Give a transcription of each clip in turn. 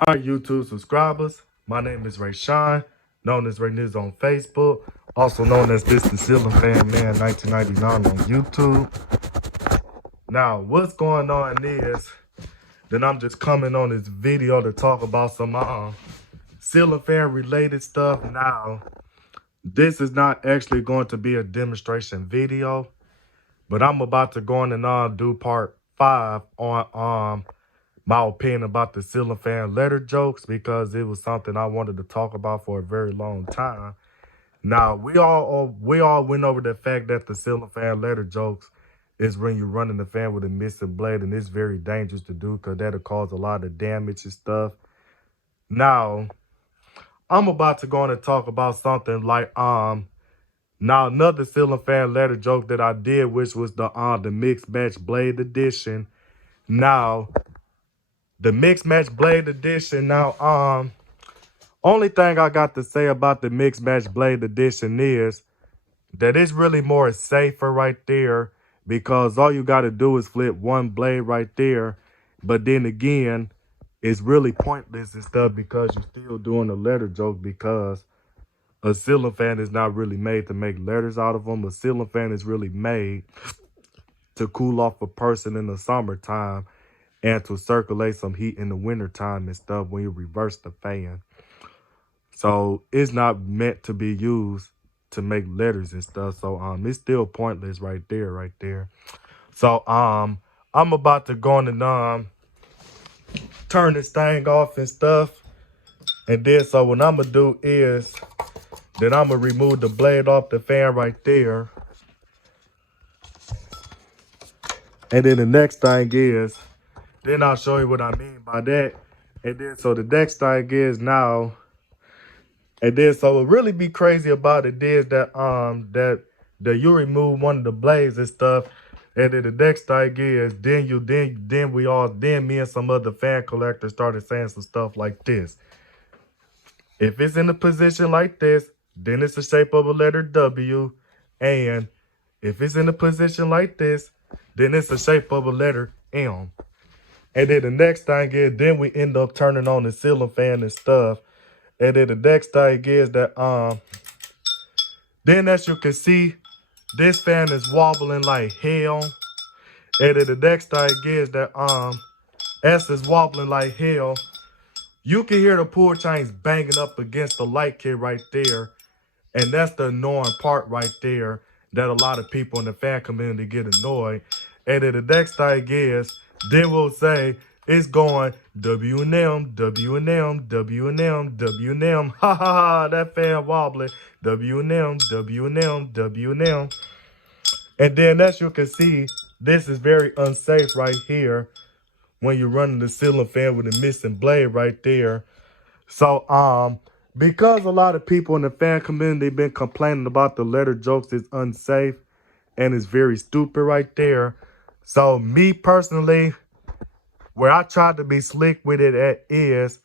All right, YouTube subscribers, my name is Ray Shine, known as Ray Niz on Facebook, also known as This the Ceiling Fan Man 1999 on YouTube. Now, what's going on is that I'm just coming on this video to talk about some ceiling fan related stuff. Now, this is not actually going to be a demonstration video, but I'm about to go on and do part 5 on my opinion about the ceiling fan letter jokes, because it was something I wanted to talk about for a very long time. Now, we all went over the fact that the ceiling fan letter jokes is when you're running the fan with a missing blade, and it's very dangerous to do because that'll cause a lot of damage and stuff. Now, I'm about to go on and talk about something like now another ceiling fan letter joke that I did, which was the mixed match blade edition. Now, the mixed match blade edition. Now, only thing I got to say about the mixed match blade edition is that it's really more safer right there, because all you got to do is flip one blade right there. But then again, it's really pointless and stuff because you're still doing a letter joke, because a ceiling fan is not really made to make letters out of them. A ceiling fan is really made to cool off a person in the summertime and to circulate some heat in the wintertime and stuff when you reverse the fan. So it's not meant to be used to make letters and stuff. So it's still pointless right there. So I'm about to go on and turn this thing off and stuff. And then so what I'm gonna do is that I'm gonna remove the blade off the fan right there. And then the next thing is, then I'll show you what I mean by that. And then so the next thing is now, and then so what really be crazy about it is that that you remove one of the blades and stuff. And then the next thing is then me and some other fan collectors started saying some stuff like this. If it's in a position like this, then it's the shape of a letter W. And if it's in a position like this, then it's the shape of a letter M. And then the next thing is, then we end up turning on the ceiling fan and stuff. And then the next thing is that then as you can see, this fan is wobbling like hell. And then the next thing is that S is wobbling like hell. You can hear the pull chains banging up against the light kit right there. And that's the annoying part right there, that a lot of people in the fan community get annoyed. And then the next thing is, then we'll say it's going W&M, W&M, W&M, W&M. Ha ha ha, that fan wobbling. W&M, W&M, W&M. And then as you can see, this is very unsafe right here when you're running the ceiling fan with a missing blade right there. So because a lot of people in the fan community been complaining about the letter jokes is unsafe and it's very stupid right there. So me personally, where I tried to be slick with it at is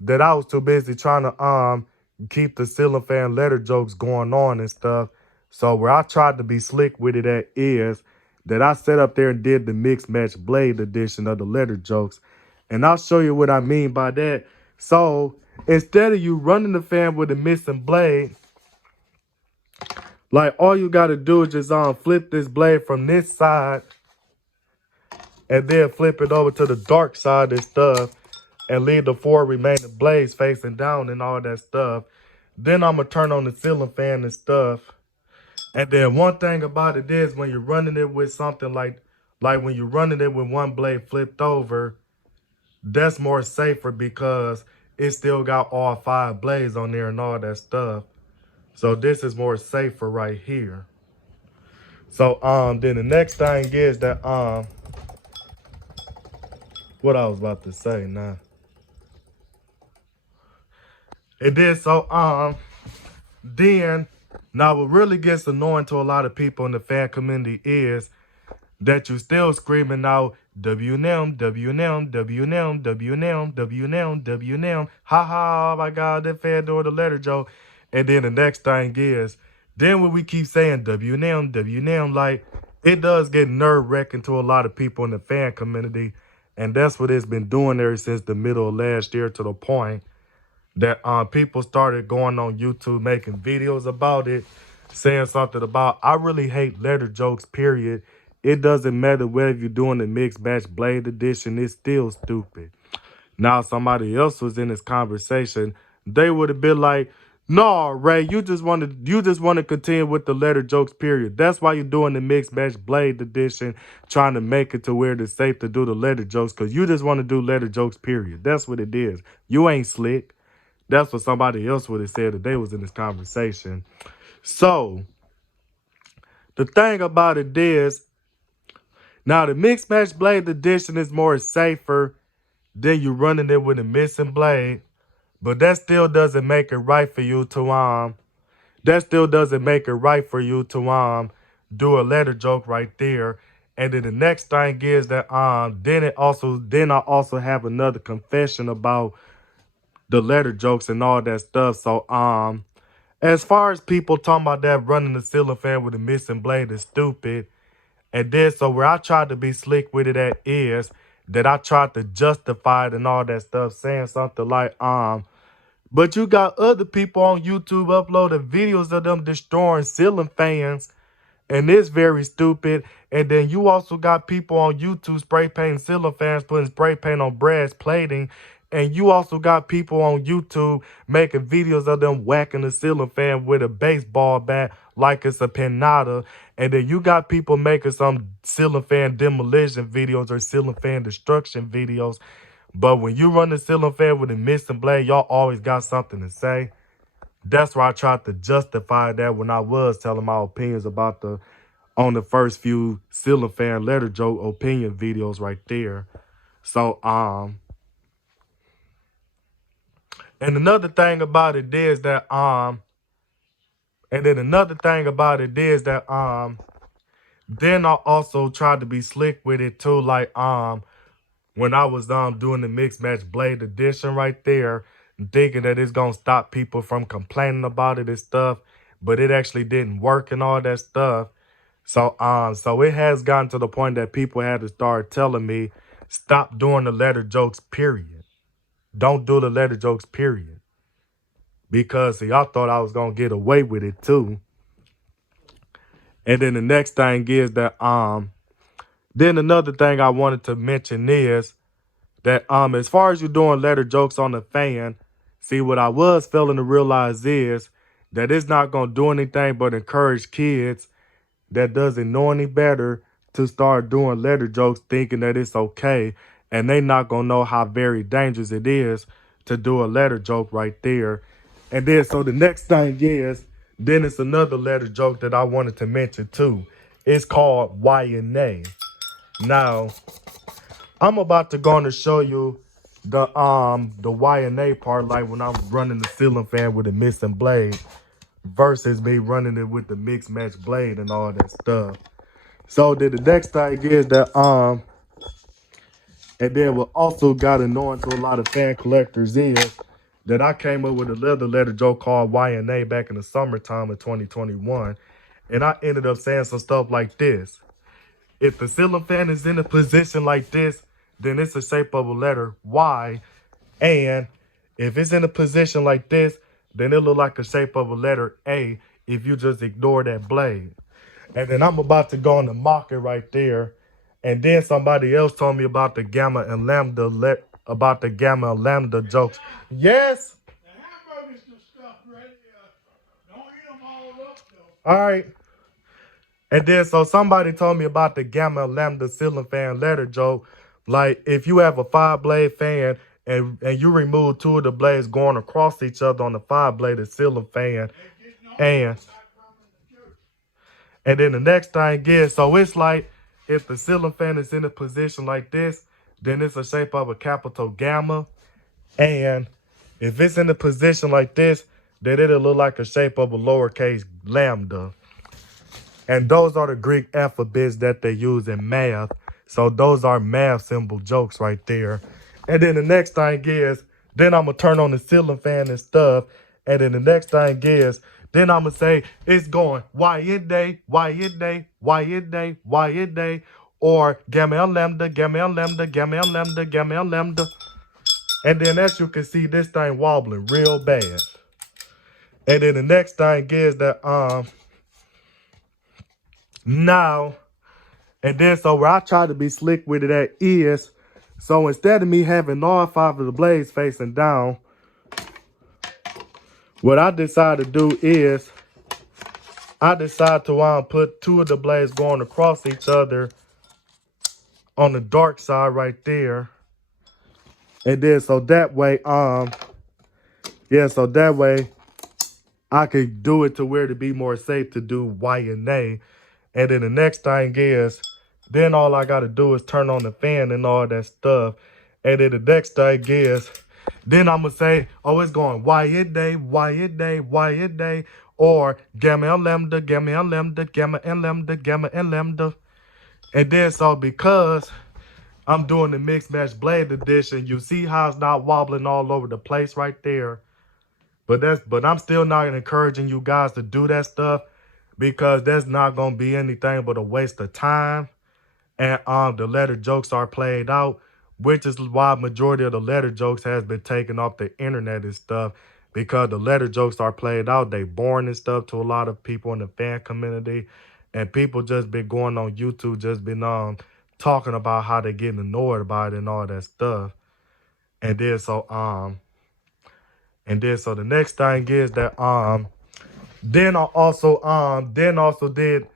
that I was too busy trying to keep the ceiling fan letter jokes going on and stuff. So where I tried to be slick with it at is that I sat up there and did the mixed match blade edition of the letter jokes. And I'll show you what I mean by that. So instead of you running the fan with a missing blade, like all you got to do is just flip this blade from this side and then flip it over to the dark side and stuff, and leave the 4 remaining blades facing down and all that stuff. Then I'm going to turn on the ceiling fan and stuff. And then one thing about it is, when you're running it with something like when you're running it with one blade flipped over, that's more safer because it still got all 5 blades on there and all that stuff. So this is more safer right here. So then the next thing is that what I was about to say now. It did so then now what really gets annoying to a lot of people in the fan community is that you still screaming out W&M, W&M, W&M, W&M, W&M, W&M. Ha ha, oh my God, that fan doing the letter joke. And then the next thing is, then when we keep saying W&M, W&M, like, it does get nerve-wracking to a lot of people in the fan community. And that's what it's been doing ever since the middle of last year, to the point that people started going on YouTube making videos about it, saying something about, I really hate letter jokes, period. It doesn't matter whether you're doing the mixed match blade edition, it's still stupid. Now somebody else was in this conversation, they would have been like, no, Ray, you just want to continue with the letter jokes, period. That's why you're doing the mixed match blade edition, trying to make it to where it's safe to do the letter jokes, because you just want to do letter jokes, period. That's what it is. You ain't slick. That's what somebody else would have said if they was in this conversation. So the thing about it is, now the mixed match blade edition is more safer than you running it with a missing blade, but that still doesn't make it right for you to do a letter joke right there. And then the next thing is that then I also have another confession about the letter jokes and all that stuff. So as far as people talking about that running the ceiling fan with a missing blade is stupid. And then so where I tried to be slick with it at is that I tried to justify it and all that stuff, saying something like, but you got other people on YouTube uploading videos of them destroying ceiling fans, and it's very stupid. And then you also got people on YouTube spray painting ceiling fans, putting spray paint on brass plating. And you also got people on YouTube making videos of them whacking the ceiling fan with a baseball bat like it's a pinata. And then you got people making some ceiling fan demolition videos or ceiling fan destruction videos. But when you run the ceiling fan with a missing blade, y'all always got something to say. That's why I tried to justify that when I was telling my opinions about on the first few ceiling fan letter joke opinion videos right there. So, and another thing about it is that, then I also tried to be slick with it too, like, when I was doing the mixed match blade edition right there, thinking that it's gonna stop people from complaining about it and stuff, but it actually didn't work and all that stuff. So so it has gotten to the point that people had to start telling me, stop doing the letter jokes, period. Don't do the letter jokes, period. Because y'all thought I was gonna get away with it too. And then the next thing is that then another thing I wanted to mention is that as far as you doing letter jokes on the fan, see, what I was failing to realize is that it's not gonna do anything but encourage kids that doesn't know any better to start doing letter jokes thinking that it's okay, and they not gonna know how very dangerous it is to do a letter joke right there. And then so the next thing is, then it's another letter joke that I wanted to mention too. It's called Y and A. Now, I'm about to go on to show you the Y and A part, like when I'm running the ceiling fan with a missing blade versus me running it with the mixed match blade and all that stuff. So then the next thing is that and then what also got annoying to a lot of fan collectors is that I came up with another letter joke called Y and A back in the summertime of 2021, and I ended up saying some stuff like this. If the ceiling fan is in a position like this, then it's the shape of a letter Y. And if it's in a position like this, then it look like the shape of a letter A if you just ignore that blade. And then I'm about to go on the market right there. And then somebody else told me about the gamma and lambda jokes. Yes. The hamburgers and stuff, right? Don't eat them all up though. All right. And then so somebody told me about the gamma lambda ceiling fan letter joke. Like if you have a 5-blade fan and you remove 2 of the blades going across each other on the 5-bladed ceiling fan, and then the next thing is, so it's like if the ceiling fan is in a position like this, then it's the shape of a capital gamma. And if it's in a position like this, then it'll look like the shape of a lowercase lambda. And those are the Greek alphabets that they use in math. So those are math symbol jokes right there. And then the next thing is, then I'm going to turn on the ceiling fan and stuff. And then the next thing is, then I'm going to say, it's going Y in day, Y in day, Y in day, Y in day. or gamma L lambda, gamma L lambda, gamma L lambda, gamma L lambda. And then as you can see, this thing wobbling real bad. And then the next thing is that now, and then so where I try to be slick with it at is, so instead of me having all 5 of the blades facing down, what I decide to do is I decide to put 2 of the blades going across each other on the dark side right there. And then so that way, yeah, so that way I could do it to where to be more safe to do Y and A. And then the next thing is, then all I gotta do is turn on the fan and all that stuff. And then the next thing is, then I'm gonna say, oh, it's going Y and A, Y and A, Y and A, or gamma L lambda, gamma L lambda, gamma L lambda, gamma L lambda. And then so because I'm doing the mixed match blade edition, you see how it's not wobbling all over the place right there. But I'm still not encouraging you guys to do that stuff, because that's not gonna be anything but a waste of time. And the letter jokes are played out, which is why majority of the letter jokes has been taken off the internet and stuff, because the letter jokes are played out. They boring and stuff to a lot of people in the fan community, and people just been going on YouTube, just been talking about how they getting annoyed about it and all that stuff. And then so the next thing is that then I also did,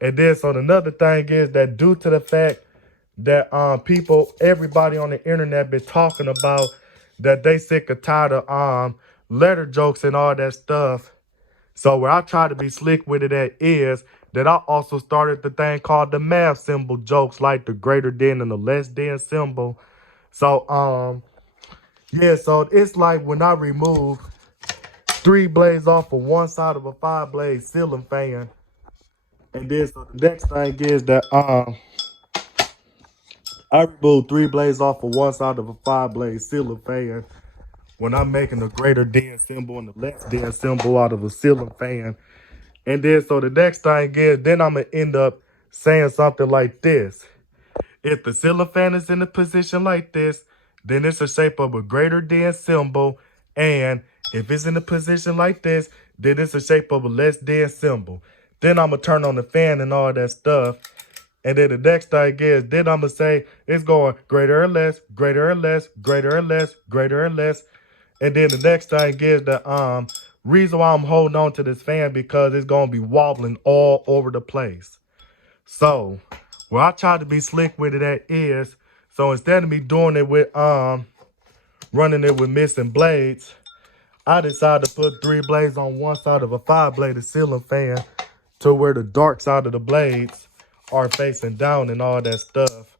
and then so another thing is that due to the fact that everybody on the internet been talking about that they sick or tired of letter jokes and all that stuff. So where I try to be slick with it at is that I also started the thing called the math symbol jokes, like the greater than and the less than symbol. So yeah, so it's like when I remove 3 blades off of one side of a 5-blade ceiling fan. And then so the next thing is that I remove 3 blades off of one side of a 5-blade ceiling fan when I'm making the greater than symbol and the less than symbol out of a ceiling fan. And then so the next thing is, then I'm gonna end up saying something like this. If the ceiling fan is in a position like this, then it's the shape of a greater than symbol. And if it's in a position like this, then it's the shape of a less than symbol. Then I'm gonna turn on the fan and all that stuff. And then the next thing is, then I'm gonna say it's going greater or less, greater or less, greater or less, greater or less. And then the next thing is the reason why I'm holding on to this fan, because it's gonna be wobbling all over the place. So where I try to be slick with it at is, so instead of me doing it with running it with missing blades, I decided to put 3 blades on one side of a 5-bladed ceiling fan to where the dark side of the blades are facing down and all that stuff.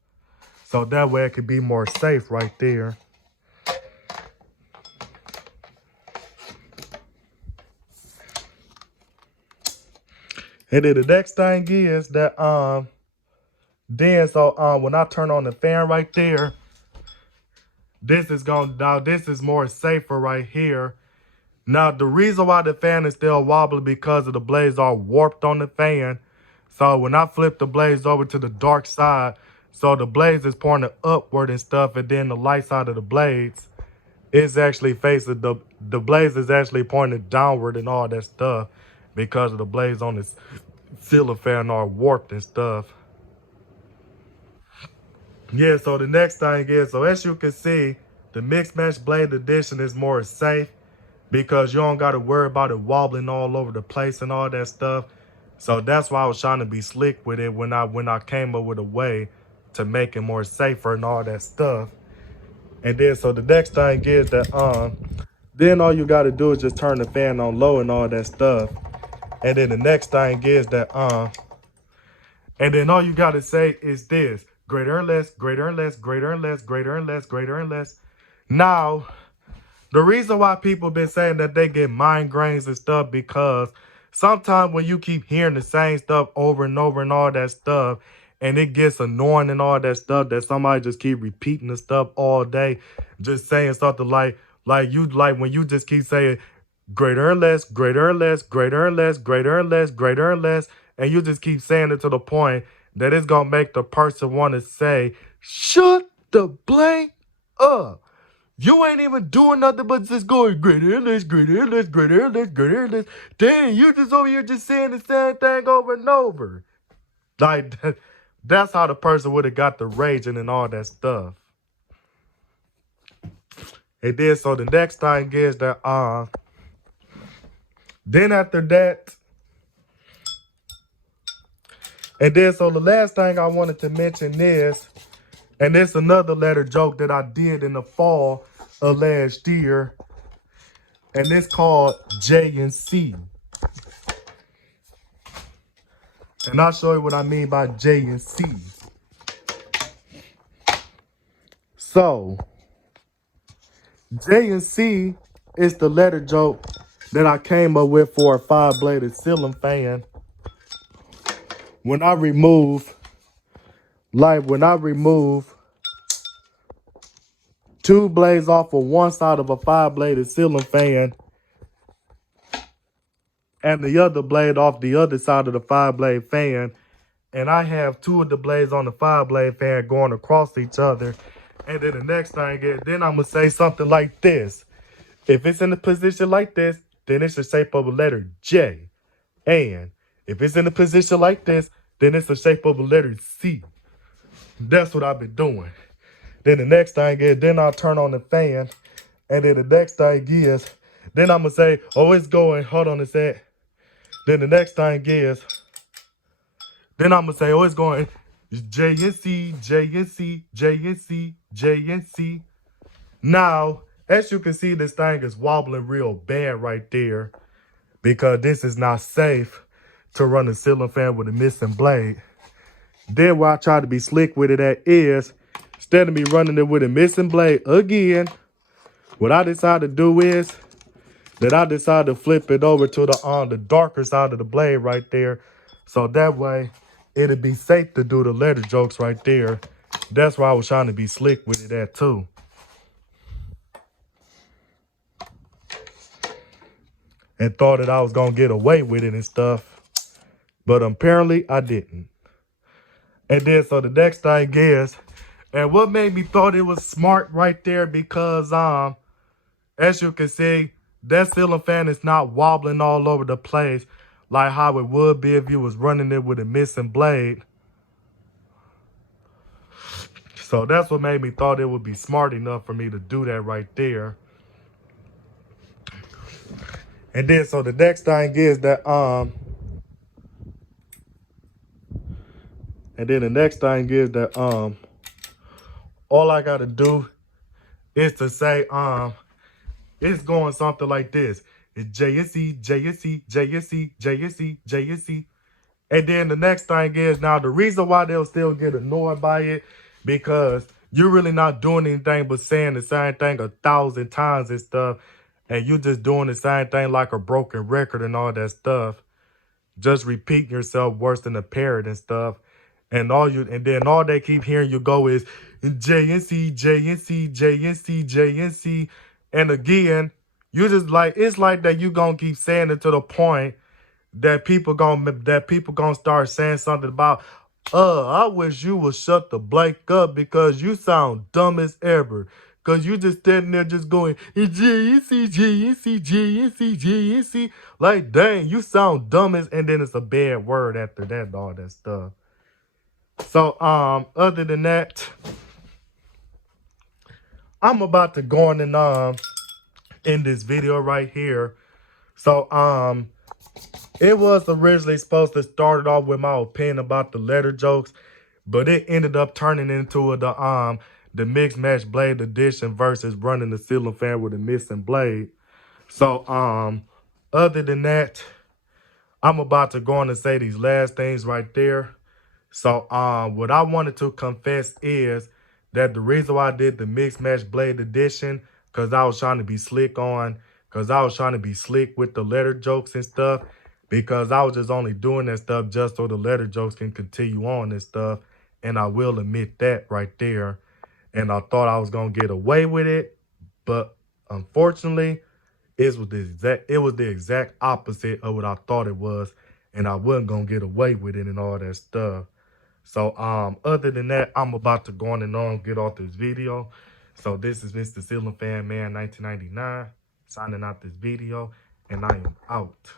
So that way it could be more safe right there. And then the next thing is that when I turn on the fan right there, this is more safer right here. Now the reason why the fan is still wobbling because of the blades are warped on the fan. So when I flip the blades over to the dark side, so the blades is pointing upward and stuff, and then the light side of the blades is actually facing the blades is actually pointing downward and all that stuff, because of the blades on this ceiling fan are warped and stuff. Yeah, so the next thing is, so as you can see, the mixed match blade edition is more safe, because you don't got to worry about it wobbling all over the place and all that stuff. So that's why I was trying to be slick with it when I came up with a way to make it more safer and all that stuff. And then so the next thing is that then all you got to do is just turn the fan on low and all that stuff. And then the next thing is that and then all you got to say is this: greater and less, greater and less, greater and less, greater and less, greater and less. Now, the reason why people been saying that they get migraines and stuff, because sometimes when you keep hearing the same stuff over and over and all that stuff, and it gets annoying and all that stuff, that somebody just keep repeating the stuff all day, just saying something like when you just keep saying greater and less, greater and less, greater and less, greater and less, greater and less, and you just keep saying it to the point that it's gonna make the person want to say, shut the blank up. You ain't even doing nothing but just going great endless, great endless, great endless, great endless. Dang, you just over here just saying the same thing over and over. Like, that's how the person would have got the raging and all that stuff. And then, so the next thing is that, then after that, and then, so the last thing I wanted to mention is, and it's another letter joke that I did in the fall of last year, and it's called J and C. And I'll show you what I mean by J and C. So, J and C is the letter joke that I came up with for a 5-bladed ceiling fan. When I remove 2 blades off of one side of a 5-bladed ceiling fan and the other blade off the other side of the 5-blade fan, and I have 2 of the blades on the 5-blade fan going across each other, and then the next thing is, then I'm going to say something like this. If it's in a position like this, then it's the shape of a letter J. And if it's in a position like this, then it's the shape of a letter C. That's what I've been doing. Then the next thing is, then I'll turn on the fan. And then the next thing is, then I'm going to say, oh, it's going, hold on a sec. Then the next thing is, then I'm going to say, oh, it's going J and C, J and C, J and C, J and C. Now, as you can see, this thing is wobbling real bad right there because this is not safe to run a ceiling fan with a missing blade. Then where I try to be slick with it at is, instead of me running it with a missing blade again, what I decide to do is that I decide to flip it over to the darker side of the blade right there. So that way it'll be safe to do the letter jokes right there. That's why I was trying to be slick with it at too. And thought that I was going to get away with it and stuff. But apparently I didn't. And then so the next thing is, and what made me thought it was smart right there because as you can see, that ceiling fan is not wobbling all over the place like how it would be if you was running it with a missing blade. So that's what made me thought it would be smart enough for me to do that right there. And then so the next thing is that all I gotta do is to say it's going something like this. It's J and C, J and C, J and C, J and C, J and C. And then the next thing is, now the reason why they'll still get annoyed by it, because you're really not doing anything but saying the same thing 1,000 times and stuff. And you just doing the same thing like a broken record and all that stuff. Just repeating yourself worse than a parrot and stuff. And then all they keep hearing you go is J and C, J and C, J and C, J and C. And again, you just like, it's like that you gonna keep saying it to the point that people gonna start saying something about, I wish you would shut the blank up because you sound dumb as ever. Cause you just standing there just going J and C, J and C, J and C, J and C. Like, dang, you sound dumb as, and then it's a bad word after that and all that stuff. So other than that, I'm about to go on and in this video right here. So it was originally supposed to start it off with my opinion about the letter jokes, but it ended up turning into the mixed match blade edition versus running the ceiling fan with a missing blade. So other than that, I'm about to go on and say these last things right there. So what I wanted to confess is that the reason why I did the mixed match blade edition, because I was trying to be slick with the letter jokes and stuff, because I was just only doing that stuff just so the letter jokes can continue on and stuff. And I will admit that right there. And I thought I was going to get away with it. But unfortunately, it was the exact opposite of what I thought it was. And I wasn't going to get away with it and all that stuff. So other than that, I'm about to go on and get off this video. So this is Mr. Ceiling Fan Man 1999 signing out this video, and I am out.